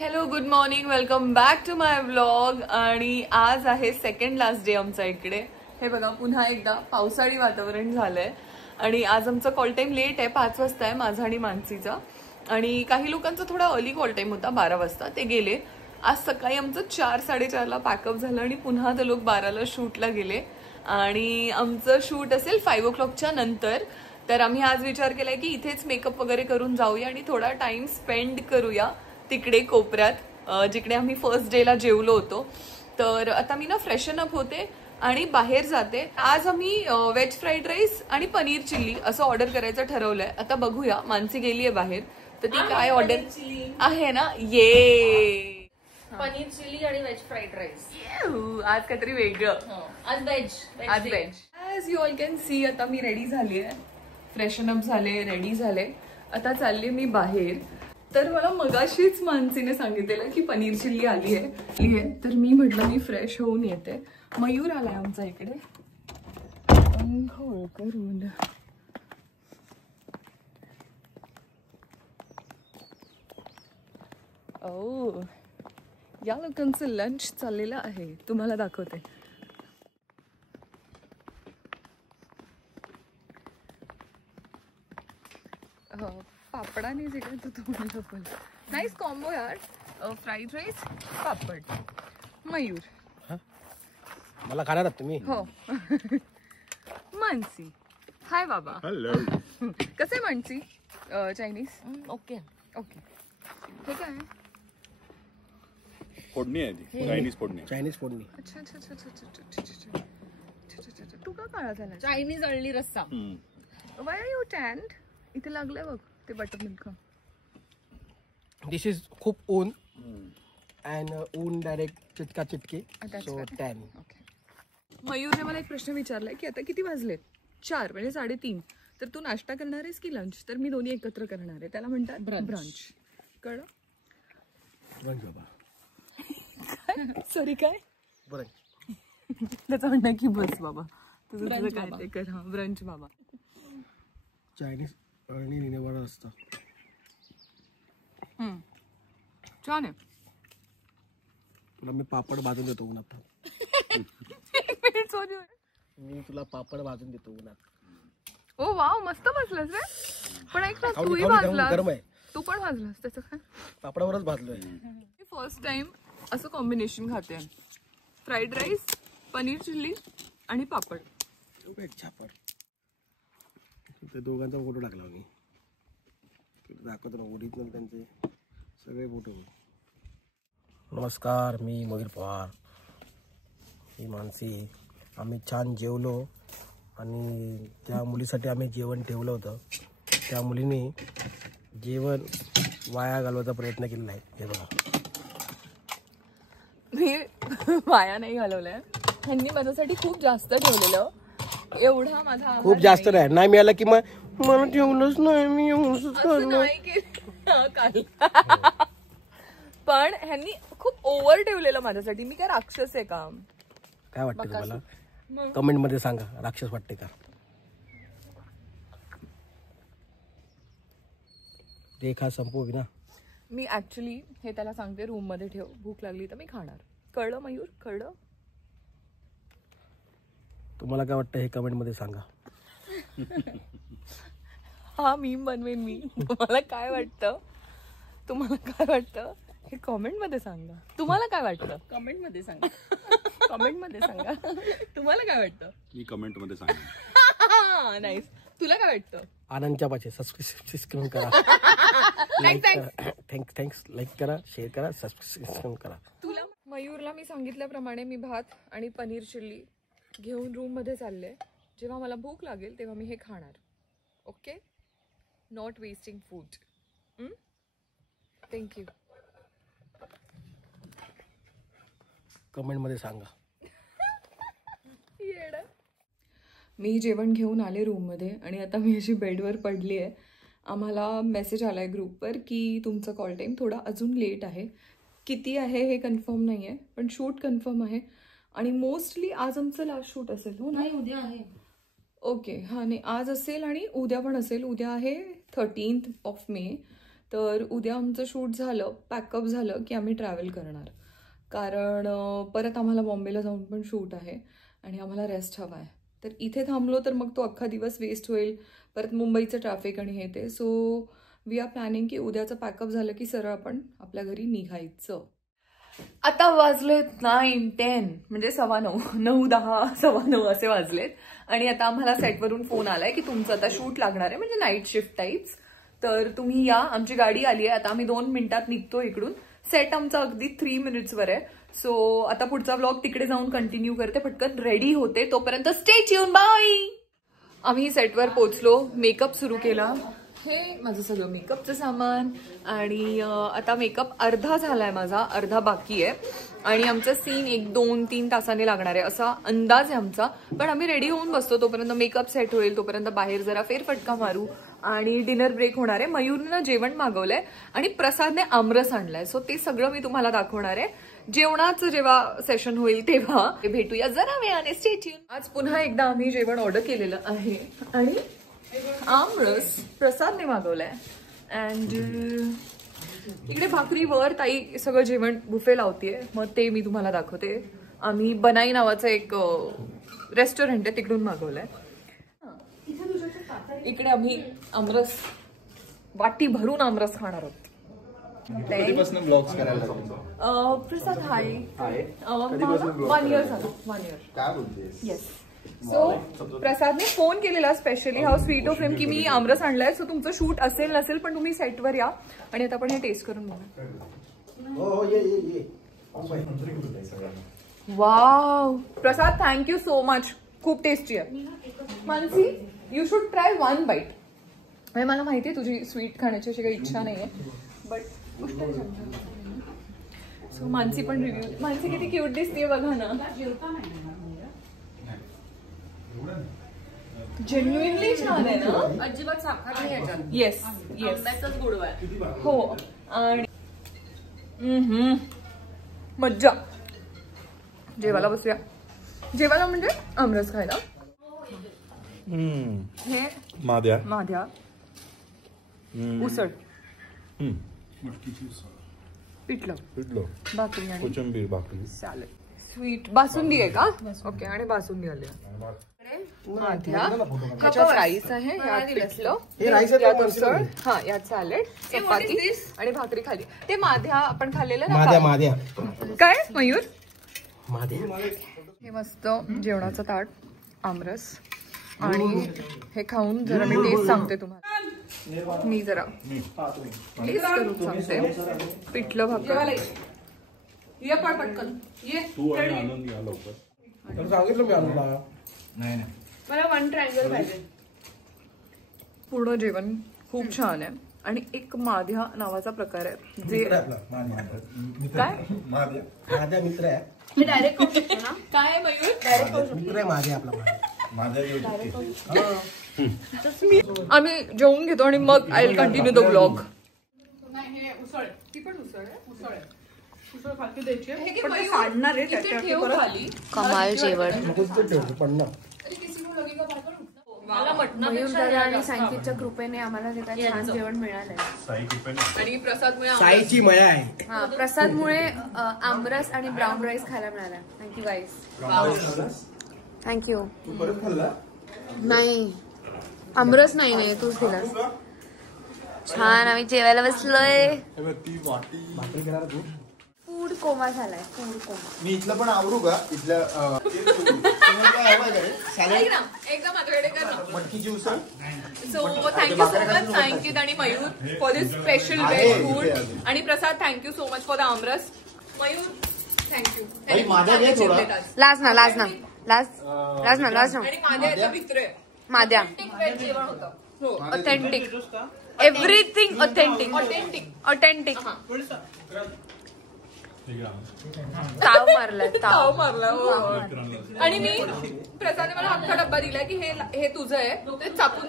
Hello, good morning, welcome back to my vlog. आणि आज आहे सेकंड लास्ट डे आमचा इकडे. हे बघा, पुन्हा एकदा पावसाळी वातावरण झालंय आणि आज आमचा कॉल टाइम लेट आहे, 5 वाजता आहे माझा आणि मानसीचा. आणि काही लोकांचा थोडा अर्ली कॉल टाइम होता, 12 वाजता ते गेले. आज सकाळी आमचं 4-4:30ला पॅकअप झालं आणि पुन्हा ते लोक 12ला शूटला गेले. आणि आमचं शूट असेल 5 o'clockच्या नंतर. तर आम्ही आज विचार केलाय की इथेच मेकअप वगैरे करून जाऊया आणि थोडा टाइम स्पेंड करूया तिकडे कोपऱ्यात, जिकडे आम्ही फर्स्ट डेला जेवलो होतो. तर आता मी ना फ्रेशन अप होते आणि बाहेर जाते. आज आम्ही व्हेज फ्राईड राईस आणि पनीर चिल्ली असं ऑर्डर करायचं ठरवलंय. आता बघूया, मानसी गेलीये बाहेर तर ती काय ऑर्डर आहे ना. ये पनीर चिल्ली आणि व्हेज फ्राईड राईस. आज काहीतरी वेगळं. आज व्हेज. आज veg. As you all can see, आता मी रेडी झाली आहे, फ्रेशन अप झाले, रेडी झाले. आता चालली मी बाहेर. तर मला मगाशीच मानसीने सांगितलेलं की पनीर चिल्ली आली आहे. तर मी म्हटलं मी फ्रेश होऊन येते. मयूर आलाय आमचा इकडे अंघोळ करून. ओ, या लोकांचं लंच चाललेलं आहे, तुम्हाला दाखवते. पापडाने जे काय तू म्हणलं पण नाईस कॉम्बो यार. फ्राईड राईस, पापड. मयूर मला खाणार तुम्ही? हो. मानसी, हाय बाबा. हॅलो. कसे मानसी? चायनीज. ओके. ओके, हे काय? फोडणी आहे ती, चायनीज फोडणी. चायनीज फोडणी. अच्छा अच्छा अच्छा अच्छा अच्छा अच्छा अच्छा. तू का काळा झाला? चायनीज अळणी रस्सा. Why are you tanned? इथे लागलंय बघ ते बटर मिल्क. दिस इज खूप ऊन अँड ऊन डायरेक्ट चिटका चिटकी, सो टॅन. मयूरने मला एक प्रश्न विचारलाय की आता किती वाजलेत? 4 म्हणजे 3:30. तर तू नाश्ता करणार आहेस की लंच? तर मी दोन्ही एकत्र करणार आहे. त्याला म्हणतात ब्रंच. कळलं? ब्रंच बाबा. सॉरी, काय? ब्रंच. त्याचं म्हणणं की बस बाबा, तुझं काय ते कर. हा, ब्रंच बाबा. चायनीज अळणी लिहिण्यावर असतं. छान आहे. तुला मी पापड भाजून देतो उन्हात. मी तुला पापड भाजून देतो उन्हात. ओ वाव, मस्त भाजलास रे. पण एक ना, तूही गरम भाजलास. आहे. तू पण भाजलास. त्याचं काय? पापडावरच भाजलोय. मी फर्स्ट टाइम असं कॉम्बिनेशन खाते. फ्राईड राईस, पनीर चिल्ली आणि पापड. छापड. ते दोघांचा फोटो टाकला मी, दाखवतो ना ओरिजिनल त्यांचे सगळे फोटो. नमस्कार, मी मयूर पवार, ही मानसी. आम्ही छान जेवलो आणि त्या मुलीसाठी आम्ही जेवण ठेवलं होतं. त्या मुलीने जेवण वाया घालवायचा प्रयत्न केलेला आहे. हे बघा, मी वाया नाही घालवलंय. ह्यांनी माझ्यासाठी खूप जास्त ठेवलेलं. एवढा माझा खूप जास्त नाही मिळालं की मग मला ठेवलंच नाही, मी पण ह्यांनी खूप ओव्हर ठेवलेलं माझ्यासाठी. मी काय राक्षस आहे का? काय वाटतं तुम्हाला? कमेंट मध्ये सांगा, राक्षस वाटते का? ते खा संपवी ना. मी ऍक्च्युली हे त्याला सांगते, रूम मध्ये ठेव, भूक लागली तर मी खाणार. कळलं मयूर? कळलं? तुम्हाला काय वाटतं हे कमेंट मध्ये सांगा. हा मीम बनवेन मी. तुम्हाला काय वाटतं? तुम्हाला काय वाटतं हे कमेंट मध्ये सांगा. तुम्हाला काय वाटतं? कमेंट मध्ये सांगा. कमेंट मध्ये सांगा. तुम्हाला काय वाटतं? मी कमेंट मध्ये सांगेन. नाईस. तुला काय वाटतं? आनंदच्या पाचे सबस्क्राईब करा. थँक्स. लाईक करा, शेअर करा, सबस्क्राईब करा. तुला? मयूरला मी सांगितल्याप्रमाणे मी भात आणि पनीर चिल्ली घेऊन रूम मध्ये चालले. जेव्हा मला भूक लागेल तेव्हा मी हे खाणार. Okay? Not wasting food. Thank you. Comment मध्ये सांगा. मी जेवण घेऊन आले रूममध्ये आणि आता मी अशी बेडवर पडली आहे. आम्हाला मेसेज आला आहे ग्रुपवर की तुमचा कॉल टाईम थोडा अजून लेट आहे. किती आहे हे कन्फर्म नाही आहे, पण शूट कन्फर्म आहे. आणि मोस्टली आज आमचं लास्ट शूट असेल. हो नाही, उद्या आहे. ओके, हां नाही आज असेल आणि उद्या पण असेल. उद्या आहे 13th of May. तर उद्या आमचं शूट झालं, पॅकअप झालं की आम्ही ट्रॅव्हल करणार, कारण परत आम्हाला बॉम्बेला जाऊन पण शूट आहे आणि आम्हाला रेस्ट हवा आहे. तर इथे थांबलो तर मग तो अख्खा दिवस वेस्ट होईल, परत मुंबईचं ट्रॅफिक आणि हे ते. सो वी आर प्लॅनिंग की उद्याचं पॅकअप झालं की सरळ आपण आपल्या घरी निघायचं. आता वाजलेत 9-10 म्हणजे 9:15, 9-10, 9:15 असे वाजलेत. आणि आता आम्हाला सेटवरून फोन आलाय की तुमचं आता शूट लागणार आहे, म्हणजे नाईट शिफ्ट टाईप्स. तर तुम्ही या, आमची गाडी आली आहे, आता आम्ही 2 मिनिटात निघतो इकडून. सेट आमचा अगदी 3 मिनिट्सवर आहे. सो आता पुढचा व्लॉग तिकडे जाऊन कंटिन्यू करते, पटकन रेडी होते, तोपर्यंत स्टे ट्यून, बाय. आम्ही सेटवर पोहोचलो, मेकअप सुरू केला. हे माझं सगळं मेकअपचं सामान आणि आता मेकअप अर्धा झालाय माझा, अर्धा बाकी आहे. आणि आमचं सीन 1-2-3 तासाने लागणार आहे असा अंदाज आहे आमचा. पण आम्ही रेडी होऊन बसतो, तोपर्यंत मेकअप सेट होईल, तोपर्यंत बाहेर जरा फेरफटका मारू आणि डिनर ब्रेक होणार आहे. मयूरनं जेवण मागवलंय आणि प्रसादने आमरस आणलाय. सो ते सगळं मी तुम्हाला दाखवणार आहे. जेवणाचं जेव्हा सेशन होईल तेव्हा भेटूया जरा वेळाने, स्टे ट्यून. आज पुन्हा एकदा आम्ही जेवण ऑर्डर केलेलं आहे आणि आमरस प्रसादने मागवलाय. अँड इकडे भाकरीवर ताई सगळं जेवण बुफे लावतीये, मग ते मी तुम्हाला दाखवते. आम्ही बनाई नावाचं एक रेस्टॉरंट आहे, तिकडून मागवलंय. इकडे आम्ही आमरस वाटी भरून आमरस खाणार आहोत. प्रसाद हाय 1 इयर झालं, 1 इयर. येस. सो प्रसादने फोन केलेला स्पेशली हाऊ स्वीट ऑफ हिम की मी आमरस आणलाय, सो तुमचं शूट असेल नसेल पण तुम्ही सेटवर या. आणि आता आपण हे टेस्ट करून बघा. Wow Prasad, thank you so much, खूप टेस्टी आहे. Mansi, you should try 1 bite. म्हणजे मला माहिती आहे तुझी स्वीट खाण्याची अशी काही इच्छा नाही आहे, बट सो मानसी पण रिव्ह्यू. मानसी किती क्यूट दिसते बघा ना, जेन्युइनली छान आहे ना, अजिबात साखर नाही याच्यात. येस येस, आंब्याचाच गोडवा आहे. हो. आणि मज्जा. जेवायला बसूया. जेवायला म्हणजे आमरस खायला. हे माध्या उसळ, पिठलं भाकरी आणि कोशिंबीर भाकरी, सॅलड, स्वीट. बासुंदी आहे का? ओके. आणि बासुंदी आली. माध्या, ह्याच्यात राईस आहे, यात पिठलं, यात उसळ, हा यात सॅलड, चपाती आणि भाकरी खाली. ते माध्या आपण खाल्लेलं ना. काय मयूर? हे मस्त जेवणाचं ताट, आमरस. आणि हे खाऊन जरा मी टेस्ट सांगते तुम्हाला. मी जरा टेस्ट करून सांगते. पिठलं भाकर. ये पटकन ये. सांगितलं मी आम्हाला. मला 1 ट्रायंगल पाहिजे. पूर्ण जेवण खूप छान आहे. आणि एक माध्या नावाचा प्रकार आहे जे काय माझा मित्र आहे. डायरेक्ट खाऊ शकतो ना? काय मयूर? डायरेक्ट खाऊ शकतो. मित्र आहे माझ्या आपला. आम्ही जेवून घेतो आणि मग I will continue the vlog. कमाल जेवण. मयूर दादा आणि सायंकितच्या कृपेने आम्हाला तिथे छान जेवण मिळालंय. आणि प्रसादमुळे साईची मया आहे. हा, प्रसादमुळे आमरस आणि ब्राऊन राईस खायला मिळाला. थँक्यू गाईस. थँक्यू. नाही आमरस नाही, तूच दिलास. छान आम्ही जेवायला बसलोय. फूड कोमा झालाय, फूड कोमा. मी इथलं पण आवरू का? इथलं एकदा माझ्याकडे कर ना मटकीची उसळ. So thank you so much Sayankit आणि Mayur for this special veg food. आणि Prasad, thank you so much for the aamras. Mayur thank you. लाज ना. आणि माझ्या मित्र आहे माद्या. वेज जेवण होतं. हो, ऑथेंटिक, एव्हरीथिंग ऑथेंटिक. ताव मारला. हो. आणि मी प्रसादने मला अख्खा डब्बा दिलाय की हे तुझं आहे, ते चापून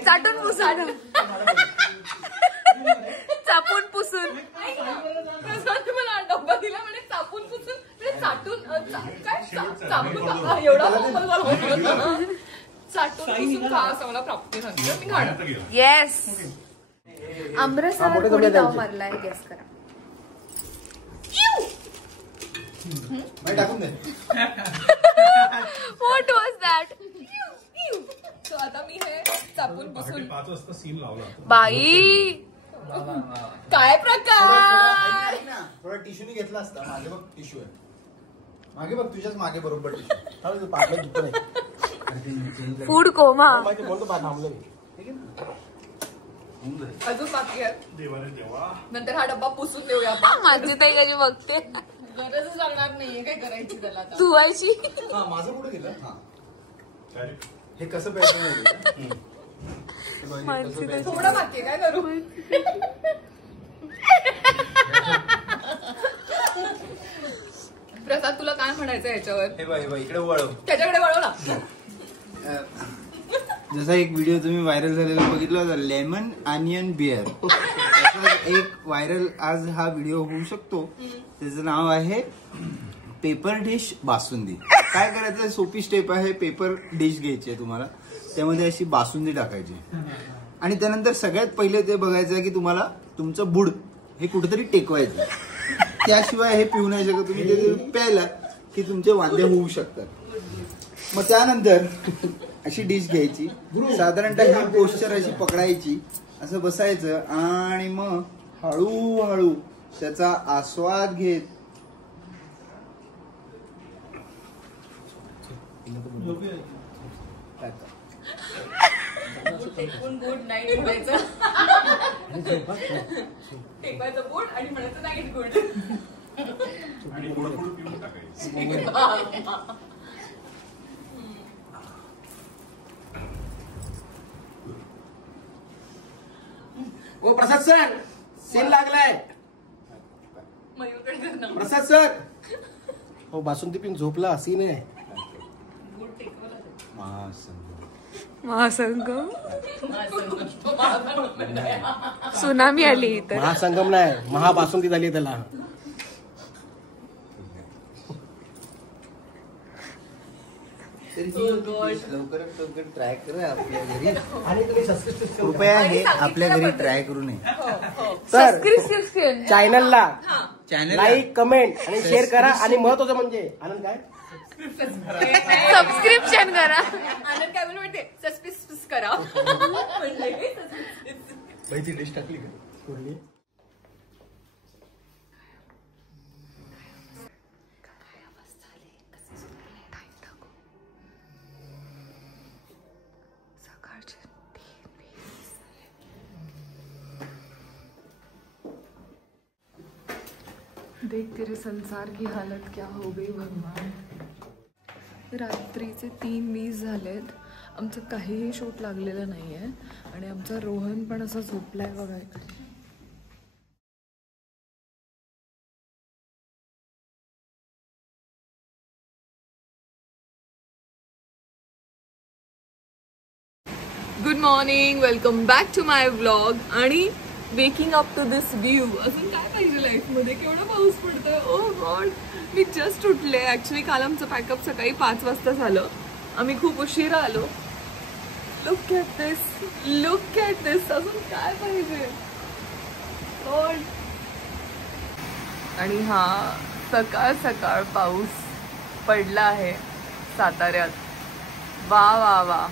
चाटून पुसून चापून पुसून. प्रसादने मला डब्बा दिला म्हणजे चापून पुसून चाटून काय चापून एवढा चाटून पुसून खा असं मला प्राप्ती झाली. मी खाणार. येस. आमरसावर कोणी दाव मारलाय गेस करा. टाकून दे. What was that? So आता मी हे चापून पुसून 5 वाजता सीन लावला. बाई काय प्रकार. थोडा टिश्यूने घेतला असता. मागे बघ टिश्यू आहे. मागे बघ तुझ्याच मागे बरोबर टिश्यू. पाठलं दुखत नाही. Food coma. माहिती बोलतो पाठ थांबलो मी. अजून बाकी आहे. नंतर हा डब्बा पुसून देऊया आपण. माझी ताई कशी बघते. गरजच लागणार नाहीये काय करायची त्याला आता. धुवायची. हा माझं पुढे गेलं. हा हे कसं प्यायचं. थोडं बाकी आहे, काय करू. प्रसाद तुला काय म्हणायचं याच्यावर. हे बाई इकडे वळव. त्याच्याकडे वळव ना. जसा एक व्हिडिओ तुम्ही व्हायरल झालेला बघितला होता, लेमन ऑनियन बिअर. एक व्हायरल आज हा व्हिडिओ होऊ शकतो. त्याचं नाव आहे पेपर डिश बासुंदी. काय करायचं, सोपी स्टेप आहे. पेपर डिश घ्यायची आहे तुम्हाला, त्यामध्ये अशी बासुंदी टाकायची आणि त्यानंतर सगळ्यात पहिले ते बघायचं आहे की तुम्हाला तुमचं बुड हे कुठेतरी टेकवायचं. त्याशिवाय हे पिऊ नाही शकत तुम्ही. ते प्यायला की तुमचे वांदे होऊ शकतात. मग त्यानंतर अशी डिश घ्यायची, साधारणतः ही पोस्चर अशी पकडायची, असं बसायचं आणि मग हळूहळू त्याचा आस्वाद घेत गुड नाईट म्हणायचं. टेकवायचं बोट आणि म्हणायचं नाईट गुड. आणि थोडं पिऊन टाकायचं. ओ प्रसाद सर, सेल लागलाय. मयूरकडे कर ना. प्रसाद सर. हो बासुंदी पिऊन झोपला. सीन आहे. महासंगम. सुनामी आली तर महासंगम नाही, महाबासुंदी झाली त्याला. लवकरात लवकर ट्राय करा आपल्या घरी. आणि तुम्ही सबस्क्रिप्शन कृपया हे आपल्या घरी ट्राय करू नये. तर सबस्क्रिप्शन चॅनलला चॅनल लाईक, कमेंट आणि शेअर करा. आणि महत्वाचं म्हणजे आनंद काय सबस्क्रिप्शन करा. आनंद काय म्हणते, सस्पिस करा. ती डिश टाकली का. देख तेरे संसार की हालत क्या हो गई भगवान. रात्रीचे 3:20 झालेत. आमचं काहीही शूट लागलेलं नाहीये आणि आमचा रोहन पण असा झोपलाय बघा इकडे. Good morning, welcome back to my vlog. आणि waking up to this view. अजून काय पाहिजे लाईफमध्ये. केवढा पाऊस पडतोय. Oh God. मी जस्ट उठले. ऍक्च्युली काल आमचं पॅकअप सकाळी 5 वाजता झालं. आम्ही खूप उशिरा आलो. Look at this, look at this. अजून काय पाहिजे. गॉड. आणि हा सकाळ सकाळ पाऊस पडला आहे साताऱ्यात. वा वा वा.